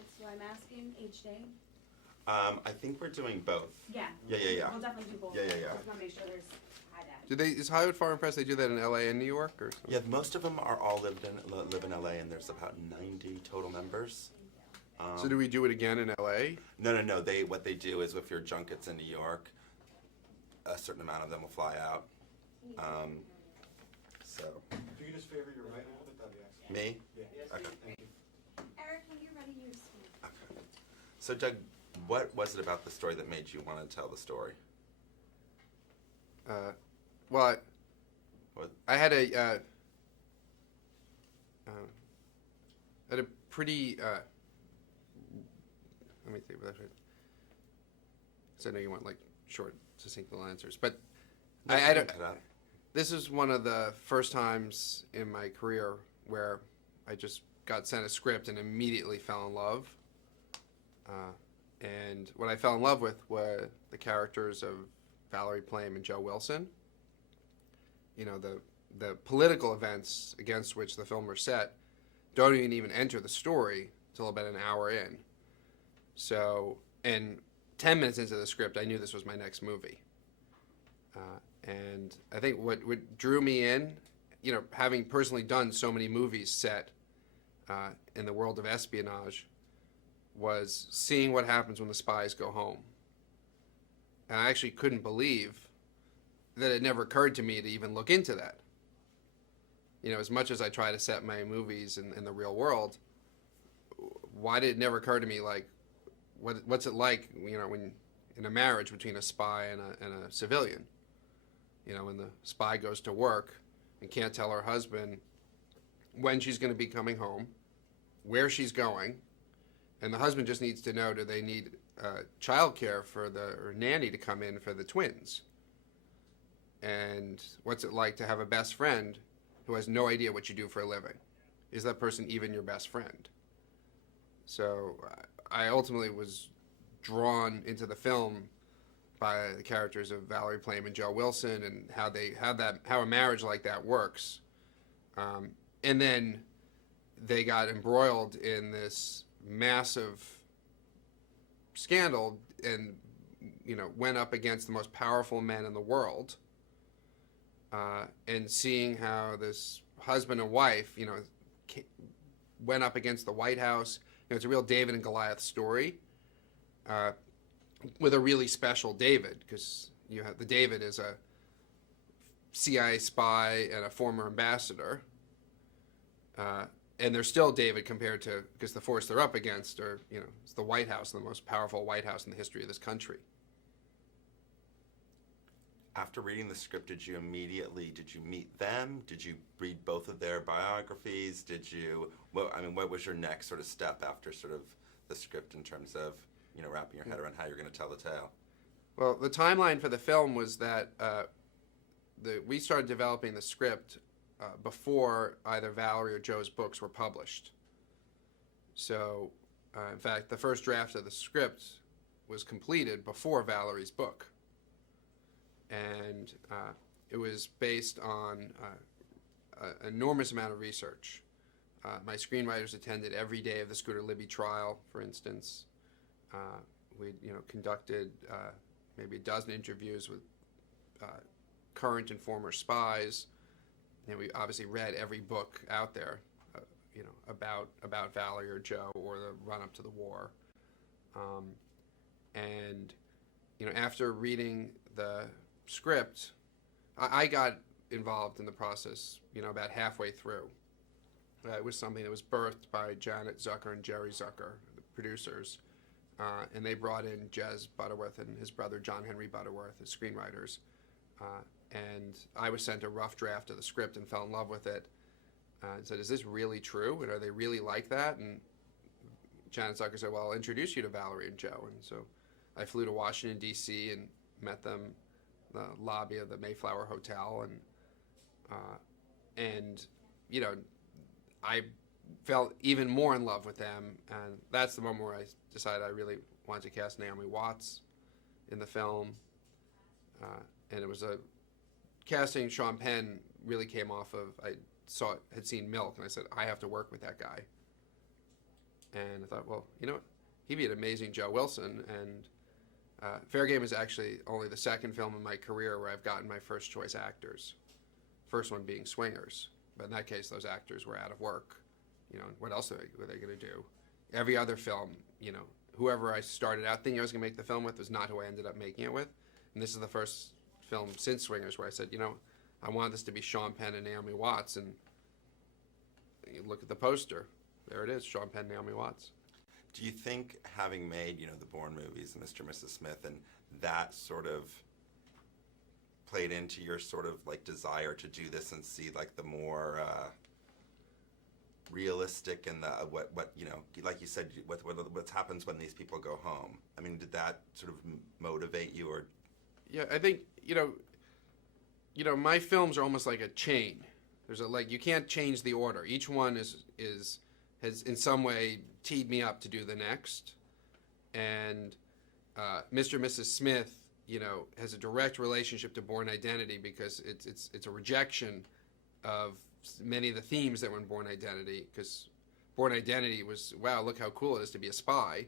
That's why I'm asking each day. I think we're doing both. Yeah. Yeah. We'll definitely do both. Yeah. Just want to make sure there's high def. Do they? Is Hollywood Foreign Press? They do that in L.A. and New York, or something? Yeah, most of them are all live in LA, and there's about 90 total members. So do we do it again in L.A.? No. What they do is if your junket's in New York, a certain amount of them will fly out. So. If you could just favor your right a little bit, that'd be excellent. Me? Yeah. Okay. Thank you. Eric, when you're ready, you speak. Okay. So Doug, what was it about the story that made you want to tell the story? Well, What? I had a pretty. Let me think about it. So I know you want like short, succinct little answers, but No, I you don't. can cut out. This is one of the first times in my career where I just got sent a script and immediately fell in love. And what I fell in love with were the characters of Valerie Plame and Joe Wilson. You know, the political events against which the film were set don't even enter the story till about an hour in. So, and 10 minutes into the script, I knew this was my next movie. And I think what drew me in, you know, having personally done so many movies set in the world of espionage, was seeing what happens when the spies go home. And I actually couldn't believe that it never occurred to me to even look into that. You know, as much as I try to set my movies in the real world, why did it never occur to me, like, what's it like, you know, when in a marriage between a spy and a civilian? You know, when the spy goes to work and can't tell her husband when she's going to be coming home, where she's going, and the husband just needs to know, do they need childcare or nanny to come in for the twins? And what's it like to have a best friend who has no idea what you do for a living? Is that person even your best friend? So I ultimately was drawn into the film by the characters of Valerie Plame and Joe Wilson, and how a marriage like that works. And then they got embroiled in this massive scandal, and you know, went up against the most powerful men in the world. And seeing how this husband and wife, you know, went up against the White House. You know, it's a real David and Goliath story. With a really special David, because you have the David is a CIA spy and a former ambassador, and they're still David compared to, because the force they're up against are, you know, it's the White House, the most powerful White House in the history of this country. After reading the script, did you meet them? Did you read both of their biographies? What was your next sort of step after sort of the script in terms of, you know, wrapping your head around how you're going to tell the tale? Well, the timeline for the film was that we started developing the script before either Valerie or Joe's books were published. So, in fact, the first draft of the script was completed before Valerie's book. And it was based on an enormous amount of research. My screenwriters attended every day of the Scooter Libby trial, for instance. We, you know, conducted maybe a dozen interviews with current and former spies. And we obviously read every book out there, you know, about Valerie or Joe or the run-up to the war. And, you know, after reading the script, I got involved in the process, you know, about halfway through. It was something that was birthed by Janet Zucker and Jerry Zucker, the producers. And they brought in Jez Butterworth and his brother John Henry Butterworth as screenwriters. And I was sent a rough draft of the script and fell in love with it. And said, is this really true? And are they really like that? And Janet Zucker said, well, I'll introduce you to Valerie and Joe. And so I flew to Washington, D.C. and met them in the lobby of the Mayflower Hotel. And you know, I fell even more in love with them. And that's the moment where I decided I really wanted to cast Naomi Watts in the film. And it was casting Sean Penn really came off of, had seen Milk, and I said, I have to work with that guy. And I thought, well, you know what? He'd be an amazing Joe Wilson. And Fair Game is actually only the second film in my career where I've gotten my first choice actors. First one being Swingers. But in that case, those actors were out of work. You know, what else were they going to do? Every other film, you know, whoever I started out thinking I was going to make the film with was not who I ended up making it with. And this is the first film since Swingers where I said, you know, I want this to be Sean Penn and Naomi Watts. And you look at the poster. There it is, Sean Penn, Naomi Watts. Do you think having made, you know, the Bourne movies, Mr. and Mrs. Smith, and that sort of played into your sort of like desire to do this and see like the more realistic and the what you know, like you said, what happens when these people go home? I mean, did that sort of motivate you, or? Yeah, I think you know, my films are almost like a chain. There's a like you can't change the order. Each one has in some way teed me up to do the next, and Mr. and Mrs. Smith, you know, has a direct relationship to Bourne Identity because it's a rejection of many of the themes that were in Bourne Identity. Because Bourne Identity was, wow, look how cool it is to be a spy.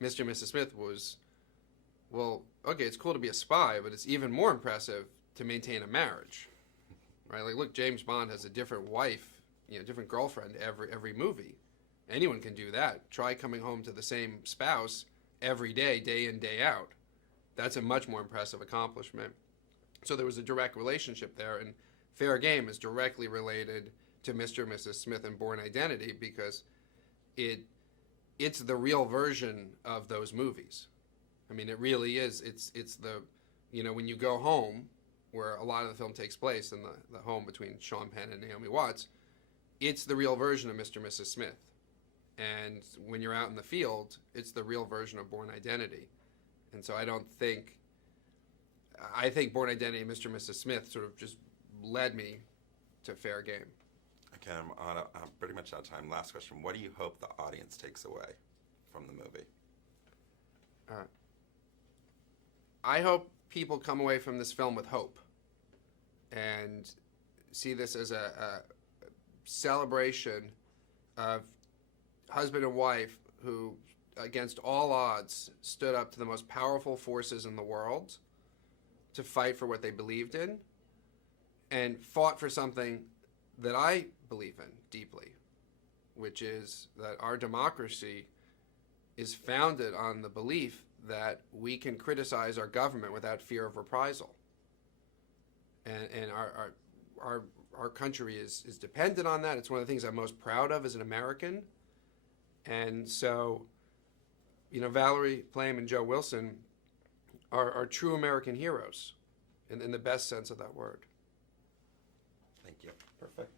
Mr. and Mrs. Smith was, well, okay, it's cool to be a spy, but it's even more impressive to maintain a marriage, right? Like, look, James Bond has a different wife, you know, different girlfriend every movie. Anyone can do that. Try coming home to the same spouse every day, day in, day out. That's a much more impressive accomplishment. So there was a direct relationship there, and Fair Game is directly related to Mr. and Mrs. Smith and Bourne Identity because it's the real version of those movies. I mean, it really is. It's the, you know, when you go home, where a lot of the film takes place in the home between Sean Penn and Naomi Watts, it's the real version of Mr. and Mrs. Smith. And when you're out in the field, it's the real version of Bourne Identity. And so I think Bourne Identity and Mr. and Mrs. Smith sort of just led me to Fair Game. Okay, I'm pretty much out of time. Last question. What do you hope the audience takes away from the movie? I hope people come away from this film with hope and see this as a celebration of husband and wife who, against all odds, stood up to the most powerful forces in the world to fight for what they believed in and fought for something that I believe in deeply, which is that our democracy is founded on the belief that we can criticize our government without fear of reprisal. And our country is dependent on that. It's one of the things I'm most proud of as an American. And so, you know, Valerie Plame and Joe Wilson are true American heroes in the best sense of that word. Thank you. Perfect.